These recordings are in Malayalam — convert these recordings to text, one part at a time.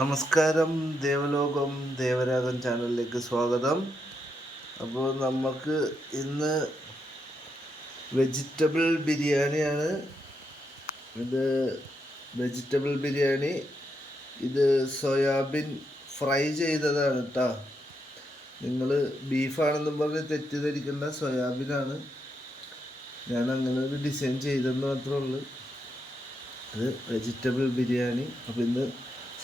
നമസ്കാരം. ദേവലോകം ദേവരാഗം ചാനലിലേക്ക് സ്വാഗതം. അപ്പോൾ നമുക്ക് ഇന്ന് വെജിറ്റബിൾ ബിരിയാണിയാണ്. ഇത് വെജിറ്റബിൾ ബിരിയാണി, ഇത് സോയാബീൻ ഫ്രൈ ചെയ്തതാണ് കേട്ടോ. നിങ്ങൾ ബീഫാണെന്നും പറഞ്ഞ് തെറ്റിദ്ധരിക്കേണ്ട, സോയാബീനാണ്. ഞാൻ അങ്ങനെ ഒരു ഡിസൈൻ ചെയ്തെന്ന് മാത്രമേ ഉള്ളൂ. ഇത് വെജിറ്റബിൾ ബിരിയാണി. അപ്പോൾ ഇന്ന്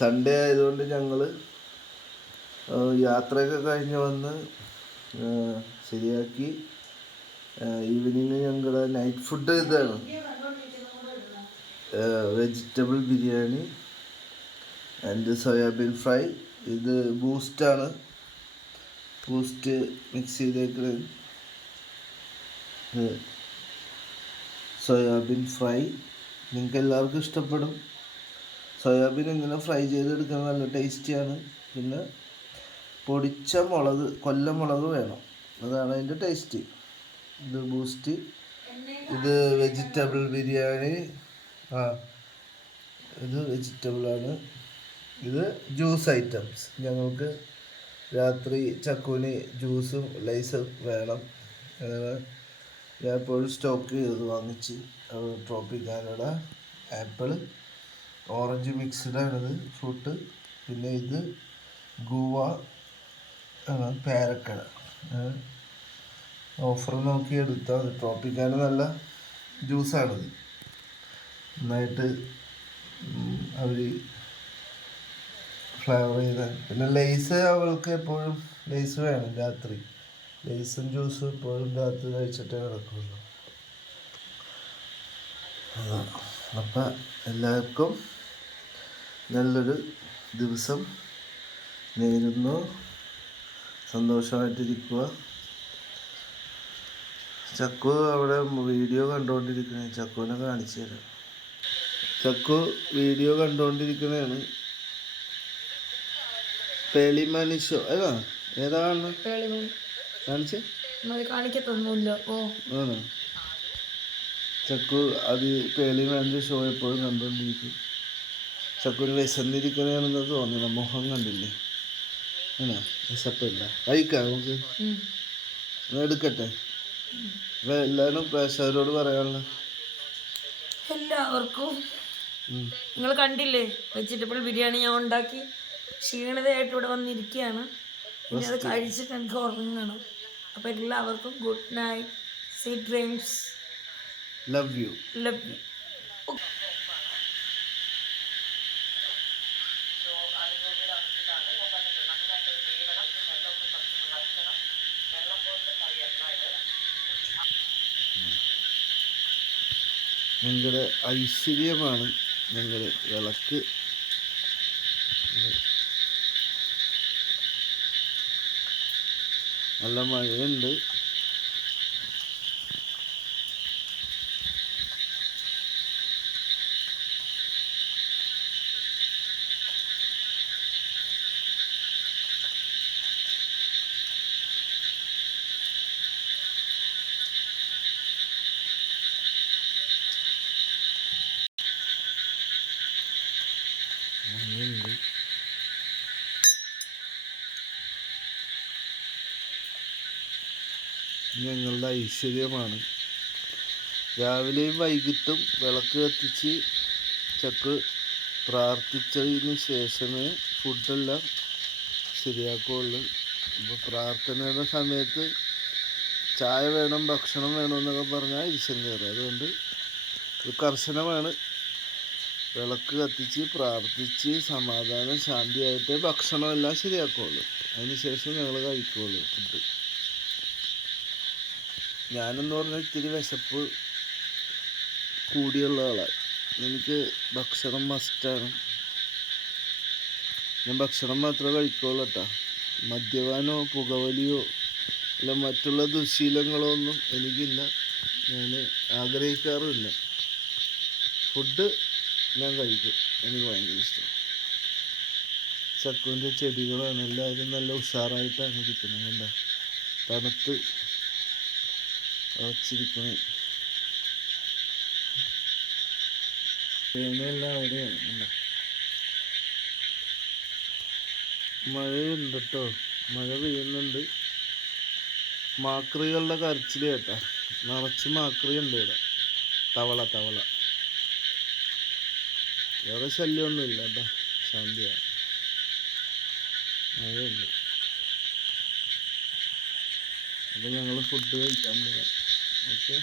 സൺഡേ ആയതുകൊണ്ട് ഞങ്ങൾ യാത്രയൊക്കെ കഴിഞ്ഞ് വന്ന് ശരിയാക്കി. ഈവനിങ് ഞങ്ങളുടെ നൈറ്റ് ഫുഡ് ഇതാണ്, vegetable biryani and soya bean fry. ഇത് ബൂസ്റ്റാണ്, ബൂസ്റ്റ് മിക്സ് ചെയ്തേക്കുന്നത്. സോയാബീൻ ഫ്രൈ നിങ്ങൾക്ക് എല്ലാവർക്കും ഇഷ്ടപ്പെടും. സോയാബീൻ ഇങ്ങനെ ഫ്രൈ ചെയ്തെടുക്കാൻ നല്ല ടേസ്റ്റിയാണ്. പിന്നെ പൊടിച്ച മുളക്, കൊല്ലമുളക് വേണം, അതാണ് അതിൻ്റെ ടേസ്റ്റ്. ഇത് ബൂസ്റ്റ്, ഇത് വെജിറ്റബിൾ ബിരിയാണി. ഇത് വെജിറ്റബിളാണ്. ഇത് ജ്യൂസ് ഐറ്റംസ്. ഞങ്ങൾക്ക് രാത്രി ചക്കൂന് ജ്യൂസും ലൈസും വേണം. ഞാൻ എപ്പോഴും സ്റ്റോക്ക് ചെയ്ത് വാങ്ങിച്ച്. ട്രോപ്പിക്കാനോട ആപ്പിൾ ഓറഞ്ച് മിക്സ്ഡാണിത് ഫ്രൂട്ട്. പിന്നെ ഇത് ഗുവ, പേരക്കട. ഓഫർ നോക്കി എടുത്താൽ മതി. ട്രോപ്പിക്കാന് നല്ല ജ്യൂസാണിത്, നന്നായിട്ട് അവർ ഫ്ലേവർ ചെയ്ത. പിന്നെ ലേസ്, അവൾക്ക് എപ്പോഴും ലേസ് വേണം രാത്രി. ലേസും ജ്യൂസും എപ്പോഴും രാത്രി കഴിച്ചിട്ടേ കിടക്കുള്ളൂ. അപ്പം എല്ലാവർക്കും നല്ലൊരു ദിവസം നേരുന്നു. സന്തോഷമായിട്ടിരിക്കുക. ചക്കു അവിടെ വീഡിയോ കണ്ടുകൊണ്ടിരിക്കണേ. ചക്കുവിനെ കാണിച്ചു തരാം. ചക്കു വീഡിയോ കണ്ടുകൊണ്ടിരിക്കണതാണ്. പേളിമാനി ഷോ അതാ, ഏതാ കാണുന്നത്? കാണിച്ച് കാണിക്കത്തൊന്നുമില്ല. ആണോ? ചക്കു അത് പേളിമാൻ്റെ ഷോ എപ്പോഴും കണ്ടുകൊണ്ടിരിക്കും. ചക്കുന് വിശന്നിരിക്കണമെന്ന് തോന്നണം, മുഖം കണ്ടില്ലേ? ആണോ? വിശപ്പില്ല. കഴിക്കാം നമുക്ക്, എടുക്കട്ടെ. അപ്പം എല്ലാവരും പ്രേക്ഷകരോട് പറയാനുള്ള, എല്ലാവർക്കും നിങ്ങൾ കണ്ടില്ലേ വെജിറ്റബിൾ ബിരിയാണി ഞാൻ ഉണ്ടാക്കി ക്ഷീണിതയായിട്ട് ഇവിടെ വന്നിരിക്കുകയാണ്. ഇനി അത് കഴിച്ചിട്ട് എനിക്ക് ഉറങ്ങണം. അപ്പം എല്ലാവർക്കും good night, sweet dreams, love you. Love you. ഞങ്ങളുടെ ഐശ്വര്യമാണ് ഞങ്ങളുടെ വിളക്ക്. നല്ല മഴയുണ്ട്. ഞങ്ങളുടെ ഐശ്വര്യമാണ്. രാവിലെയും വൈകിട്ടും വിളക്ക് കത്തിച്ച് ചക്ക് പ്രാർത്ഥിച്ചതിന് ശേഷമേ ഫുഡെല്ലാം ശരിയാക്കുകയുള്ളൂ. ഇപ്പോൾ പ്രാർത്ഥനയുടെ സമയത്ത് ചായ വേണം, ഭക്ഷണം വേണമെന്നൊക്കെ പറഞ്ഞാൽ ഇരിശം കയറും. അതുകൊണ്ട് ഇത് കർശനമാണ്. വിളക്ക് കത്തിച്ച് പ്രാർത്ഥിച്ച് സമാധാനം ശാന്തിയായിട്ടേ ഭക്ഷണമെല്ലാം ശരിയാക്കുകയുള്ളൂ. അതിന് ശേഷം ഞങ്ങൾ കഴിക്കുകയുള്ളൂ ഫുഡ്. ഞാനെന്ന് പറഞ്ഞാൽ ഇത്തിരി വിശപ്പ് കൂടിയുള്ള ആളാണ്. എനിക്ക് ഭക്ഷണം മസ്റ്റാണ്. ഞാൻ ഭക്ഷണം മാത്രമേ കഴിക്കുകയുള്ളൂ കേട്ടോ. മദ്യപാനോ പുകവലിയോ അല്ല മറ്റുള്ള ദുശീലങ്ങളോ ഒന്നും എനിക്കില്ല. ഞാൻ ആഗ്രഹിക്കാറുമില്ല. ഫുഡ് ഞാൻ കഴിക്കും, എനിക്ക് ഭയങ്കര ഇഷ്ടം. ചക്കുവിൻ്റെ ചെടികളാണ്, എല്ലാവരും നല്ല ഉഷാറായിട്ടാണ് ഇരിക്കുന്നത്. എന്താ തണുത്ത് വച്ചിരിക്കണേ. തേങ്ങയെല്ലാം അവിടെയാണ്. എന്താ മഴയുണ്ട് കേട്ടോ, മഴ പെയ്യുന്നുണ്ട്. മാക്രികളുടെ കരച്ചിൽ കേട്ടാ, നിറച്ച് മാക്രി ഉണ്ട് ഇവിടെ. തവള തവള. വേറെ ശല്യമൊന്നുമില്ല കേട്ടോ, ശാന്തിയാണ്. മഴയുണ്ട്. അപ്പം ഞങ്ങൾ ഫുഡ് കഴിക്കാൻ പോകാം. ഓക്കെ.